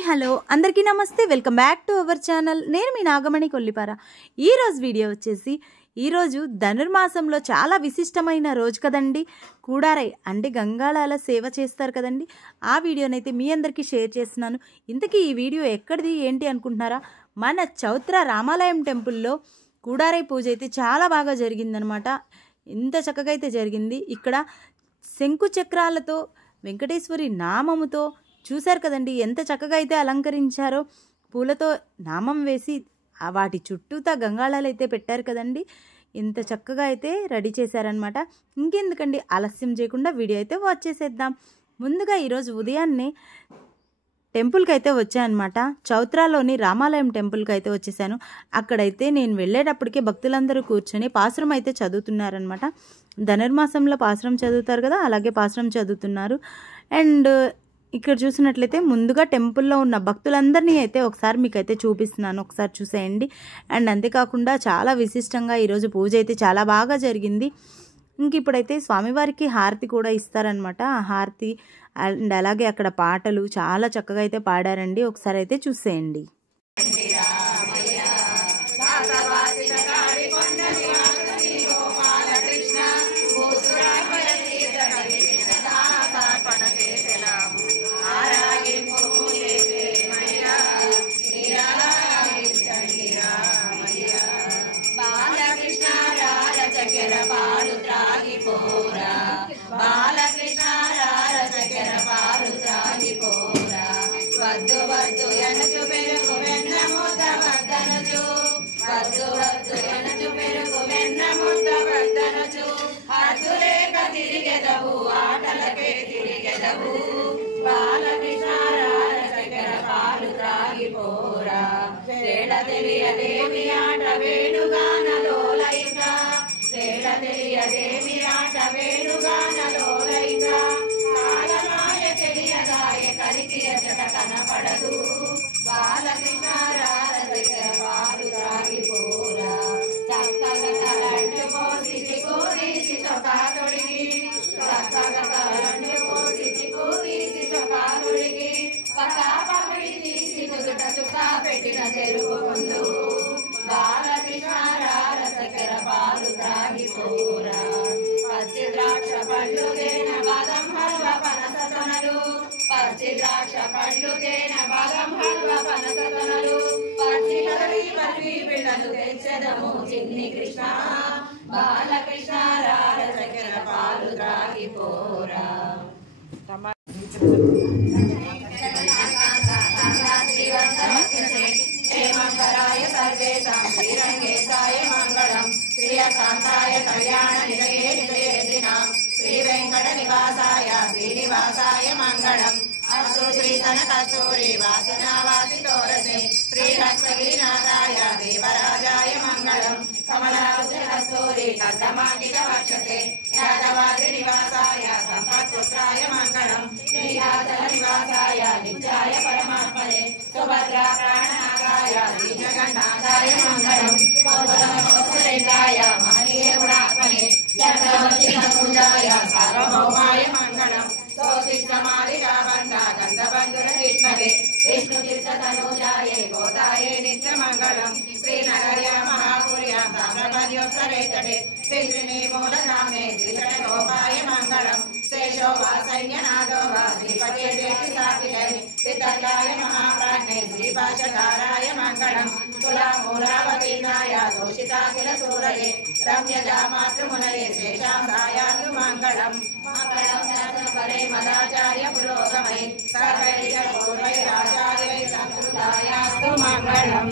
Hi hello అందరికీ నమస్తే welcome back to our channel. నేను మీ నాగమణి కొల్లిపార. ఈరోజు వీడియో వచ్చేసి ఈరోజు ధనుర్మాసంలో చాలా విశిష్టమైన రోజు కదండి. కూడారై అంటే గంగాళాల సేవ చేస్తారు కదండి. ఆ వీడియోనైతే మీ అందరికీ షేర్ చేస్తున్నాను. ఇంతకీ ఈ వీడియో ఎక్కడిది ఏంటి అనుకుంటున్నారా? మన చౌత్ర రామాలయం టెంపుల్లో కూడారై పూజ అయితే చాలా బాగా జరిగిందనమాట. ఇంత చక్కగా అయితే జరిగింది. ఇక్కడ శంకు చక్రాలతో వెంకటేశ్వరి నామముతో చూశారు కదండి, ఎంత చక్కగా అయితే అలంకరించారో. పూలతో నామం వేసి వాటి చుట్టూతా గంగాళాలు అయితే పెట్టారు కదండి. ఎంత చక్కగా అయితే రెడీ చేశారనమాట. ఇంకెందుకండి ఆలస్యం చేయకుండా వీడియో అయితే వాచ్ చేసేద్దాం. ముందుగా ఈరోజు ఉదయాన్నే టెంపుల్కి అయితే వచ్చానమాట. చౌత్రాలోని రామాలయం టెంపుల్కి అయితే వచ్చేసాను. అక్కడైతే నేను వెళ్ళేటప్పటికే భక్తులందరూ కూర్చొని పాసురం అయితే చదువుతున్నారనమాట. ధనుర్మాసంలో పాసురం చదువుతారు కదా, అలాగే పాసురం చదువుతున్నారు. అండ్ ఇక్కడ చూసినట్లయితే ముందుగా టెంపుల్లో ఉన్న భక్తులందరినీ అయితే ఒకసారి మీకైతే చూపిస్తున్నాను, ఒకసారి చూసేయండి. అండ్ అంతేకాకుండా చాలా విశిష్టంగా ఈరోజు పూజ అయితే చాలా బాగా జరిగింది. ఇంక ఇప్పుడైతే స్వామివారికి హారతి కూడా ఇస్తారనమాట. ఆ హారతి అండ్ అలాగే అక్కడ పాటలు చాలా చక్కగా అయితే పాడారండి. ఒకసారి అయితే చూసేయండి. కృష్ణ బాలకృష్ణ రారచక్ర పాలు త్రాగిపోరా. హేమంకరాయ సర్వేషాం శ్రీరంగేశాయ మంగళం శ్రీయకాంతాయ కళ్యాణ నిలయే నిలయేదినాం శ్రీ వెంకట నివాసాయ శ్రీనివాసాయ మంగళం అస్తు శ్రీధన కస్తూరి వాసినా వాసితోరసే శ్రీహస్తగిరినాథాయ దేవరాజాయ మంగళం కమలాసు కస్తూరి కర్దమాగిత వక్షసే యాదవాద్రి నివాసాయ సంపత్పుత్రాయ మంగళం శ్రీరాజల నివాసాయ నిత్యాయ పరమాత్మనే సుభద్రా ప్రాణనాథాయ దీనగణనాథాయ మంగళం సురేంద్రాయ మహనీయ గుణాత్మనే చక్రవర్తి పూజాయ సార్వభౌమాయ మంగళం సోశిష్టమాలికా బంధ గంధబంధుర కృష్ణవే విష్ణు తీర్థతనూజాయే గోదాయే నిత్య మంగళం శ్రీనగర్య మహాపుర్య తామ్రపర్యోత్తరేతడే శ్రీని మూలధామే శ్రీకట గోపాయ మంగళం శేషో వా సైన్యనాథో వా శ్రీపతే వేటి సాపిలే పితర్యాయ మహాప్రాణే శ్రీపాశకారాయ మంగళం తులామూలావతీనాయ దోషితాఖిల సూరయే రమ్యజా మాతృమునయే శేషాం రాయాసు మంగళం మంగళం పరే మదాచార్య పురోగమై సర్వైః పూర్వైరాచార్యై సంస్కృతాయాస్తు మంగళం.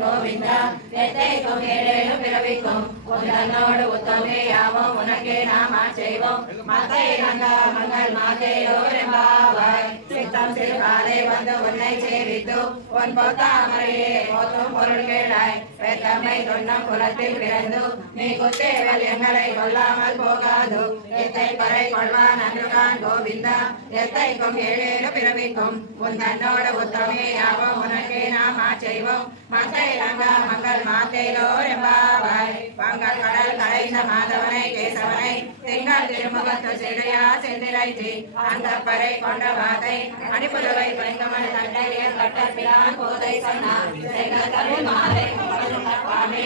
గోవింద எத்தைக்கும் ஏழேழு பிறவிக்கும் உந்தன்னோடு உத்தமையாவோம் உனக்கே நாம செய்வோம் மத்தை ரங்கா மங்கள் மாதேயோரெம்பாவாய் சித்தம் சிறுகாலை வந்து உன்னை சேவித்து உன் பொத்தாமரையே போத்தும் பொருள் கேளாய் பெத்தம்மை தொன்னம் குலத்தில் பிறந்து நீ குத்தேவல் எங்களை கொல்லாமல் போகாது எத்தை பறை கொள்வான் அன்றுகான் கோவிந்தா எத்தைக்கும் ஏழேழு பிறவிக்கும் உன் தன்னோடு உத்தமையாவோம் உனக்கே நாம செய்வோம் மத்தை ரங்கா மங்கள் மாதேயோரெம்பாவாய் பங்கள் கடல் கடைந்த மாதவனை கேசவனை திங்கள் திருமுகத்து செடையா செந்திரைச்சி அந்த பறை கொண்ட வாதை அடிப்புலவை பைங்கமன் தண்டறிய கட்டப்பிலான் போதை சொன்னார் செங்கல் தமிழ் மாலை சுவாமி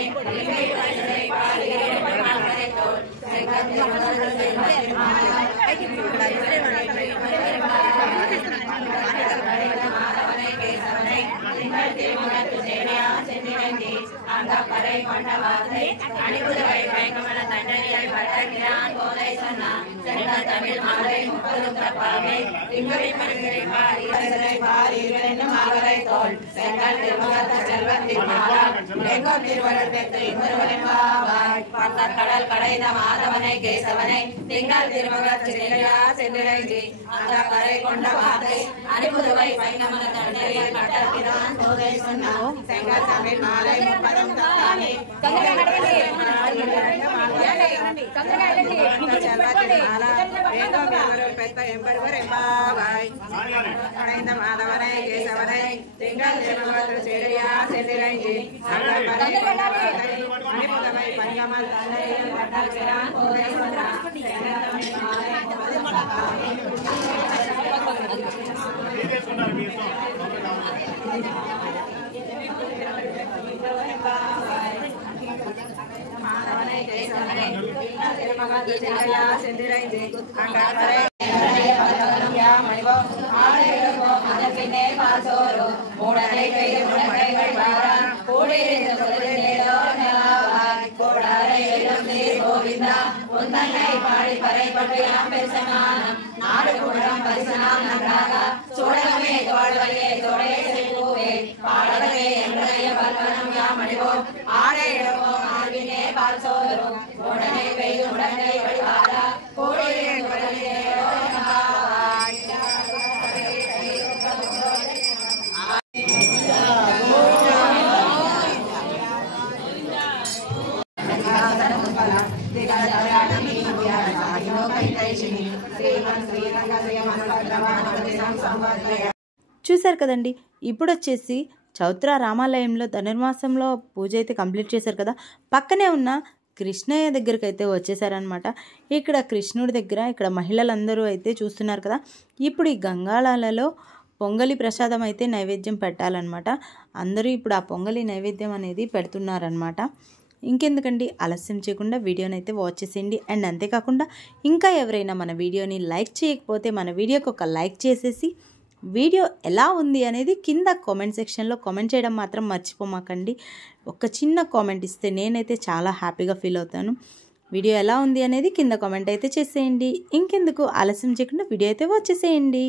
அந்த பறை கொண்ட வார்த்தை அணிபுதவை பயங்கமன தண்டனையை பட்டகிறான் போதை சொன்னான் செங்கல் தமிழ் மாலை முப்பதும் தப்பாமே திங்களை பரிசரை பாரி என்னும் மகளை தோல் செங்கல் திருமுகத்த செல்வத்தின் மாலா எங்கோ திருவருள் பெற்று இவர்களின் பாவாய் பந்தர் கடல் கடைந்த மாதவனை கேசவனை திங்கள் திருமுகத்து செல்லையா சென்றிரைஞ்சி அந்த பறை கொண்ட வார்த்தை அணிபுதவை பயங்கமன தண்டனையை பட்டகிறான் போதை சொன்னான் செங்கல் தமிழ் மாலை முப்பதும் தப்பாமே மாதவனை கேசவனை திங்கள் திருமுகத்து செல்லையா சென்றிரைஞ்சி அணிபுதவை பஞ்சமல் தந்தையில் பட்டகிறான் போதை சொன்னான் பாடி பறை பற்றியாம் பெருசமானம் நாடு குணம் பரிசனாம் நன்றாக சூடகமே தோழ்வையே தோழையே செய்வோவே பாடகமே என்றைய பல்வனம் யாம் அணிவோம் ஆடை இழப்போம் ஆழ்வினே பால் சோதரும் உடனே பெய்து உடனே வழிவாரா கோடியே உடனே చూశారు కదండి. ఇప్పుడు వచ్చేసి చౌత్ర రామాలయంలో ధనుర్మాసంలో పూజ అయితే కంప్లీట్ చేశారు కదా. పక్కనే ఉన్న కృష్ణయ్య దగ్గరికి అయితే వచ్చేసారనమాట. ఇక్కడ కృష్ణుడి దగ్గర ఇక్కడ మహిళలందరూ అయితే చూస్తున్నారు కదా. ఇప్పుడు ఈ గంగాళాలలో పొంగలి ప్రసాదం అయితే నైవేద్యం పెట్టాలన్నమాట. అందరూ ఇప్పుడు ఆ పొంగలి నైవేద్యం అనేది పెడుతున్నారనమాట. ఇంకెందుకండి ఆలస్యం చేయకుండా వీడియోని అయితే వాచ్ చేసేయండి. అండ్ అంతేకాకుండా ఇంకా ఎవరైనా మన వీడియోని లైక్ చేయకపోతే మన వీడియోకి ఒక లైక్ చేసేసి వీడియో ఎలా ఉంది అనేది కింద కామెంట్ సెక్షన్లో కామెంట్ చేయడం మాత్రం మర్చిపోమాకండి. ఒక చిన్న కామెంట్ ఇస్తే నేనైతే చాలా హ్యాపీగా ఫీల్ అవుతాను. వీడియో ఎలా ఉంది అనేది కింద కామెంట్ అయితే చేసేయండి. ఇంకెందుకు ఆలస్యం చేయకుండా వీడియో అయితే వాచ్ చేసేయండి.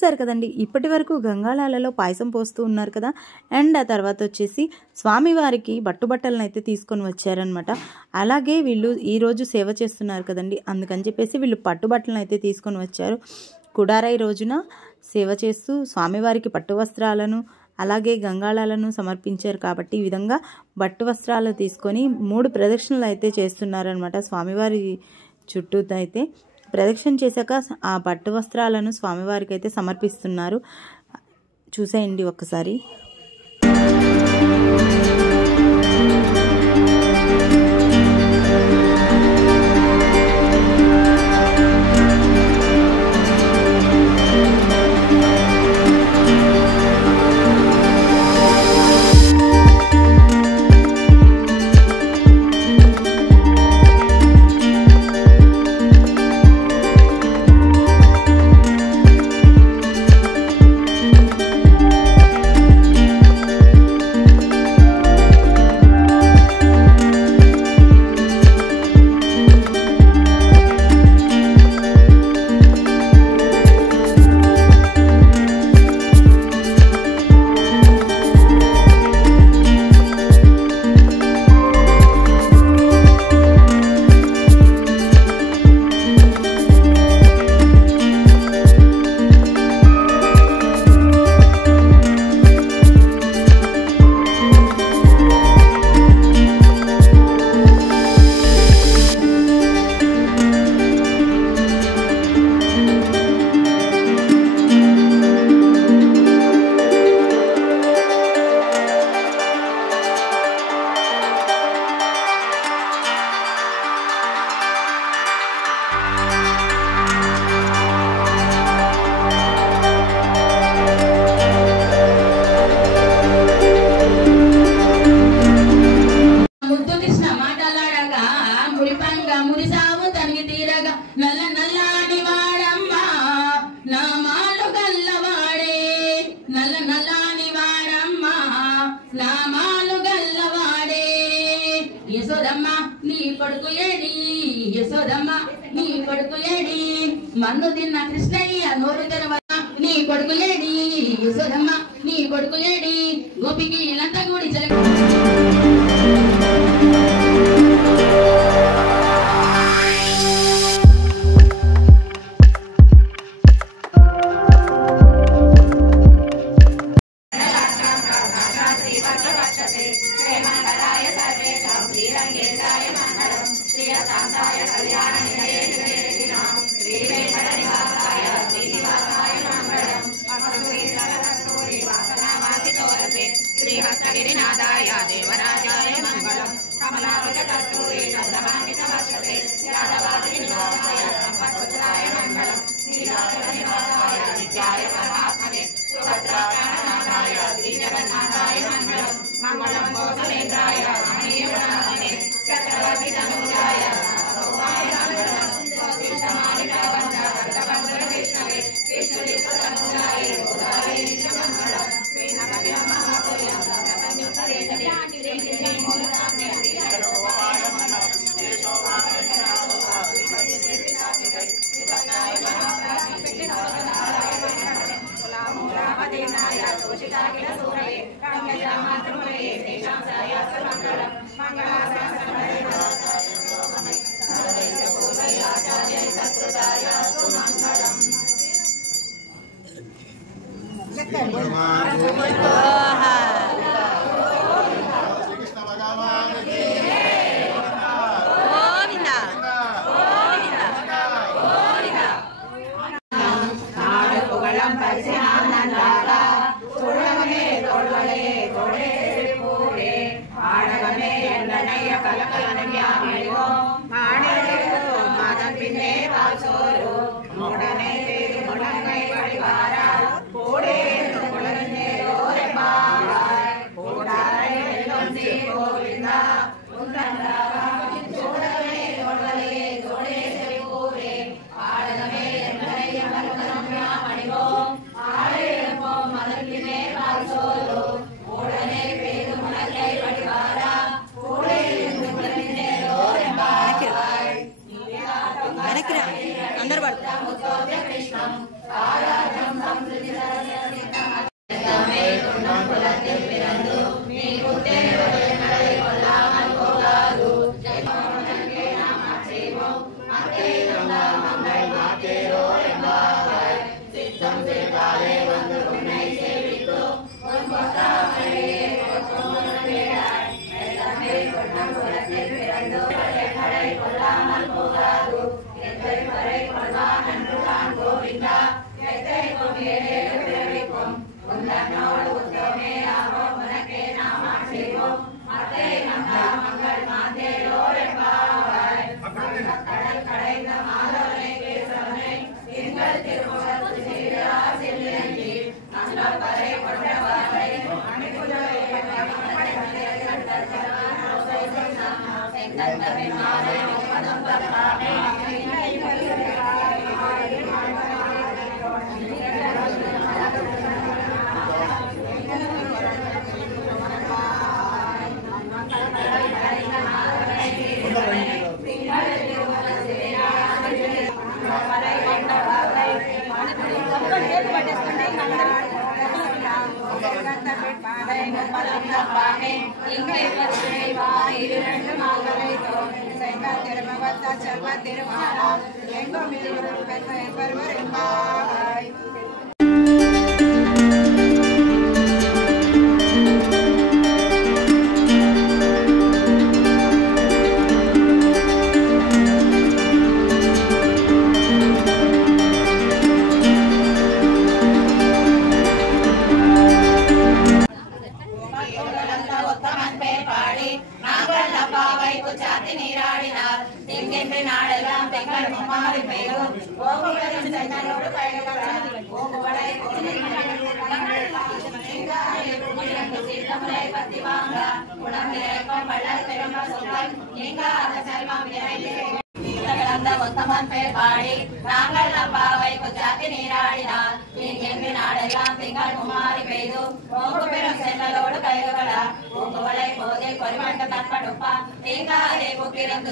చూసారు కదండి, ఇప్పటి వరకు గంగాళాలలో పాయసం పోస్తూ ఉన్నారు కదా. అండ్ ఆ తర్వాత వచ్చేసి స్వామివారికి బట్టలను అయితే తీసుకొని వచ్చారనమాట. అలాగే వీళ్ళు ఈరోజు సేవ చేస్తున్నారు కదండి, అందుకని చెప్పేసి వీళ్ళు పట్టుబట్టలను అయితే తీసుకొని వచ్చారు. కుడారై రోజున సేవ చేస్తూ స్వామివారికి పట్టు వస్త్రాలను అలాగే గంగాళాలను సమర్పించారు కాబట్టి ఈ విధంగా పట్టు వస్త్రాలు తీసుకొని 3 ప్రదక్షిణలు అయితే చేస్తున్నారనమాట. స్వామివారి చుట్టూ అయితే ప్రదక్షిణ చేశాక ఆ పట్టు వస్త్రాలను స్వామివారికి అయితే సమర్పిస్తున్నారు. చూసేయండి ఒక్కసారి. మన్ను తిన్న కృష్ణయ్య నోరు తెరవా నీ కొడుకు లేడి యశోదమ్మ నీ కొడుకు లేడి గోపికి ఇలంతా కూడి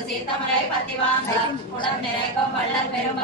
சீத்தமலை பத்திவாங்க உடம்பு நிறைக்கும் வள்ளல் பெரும்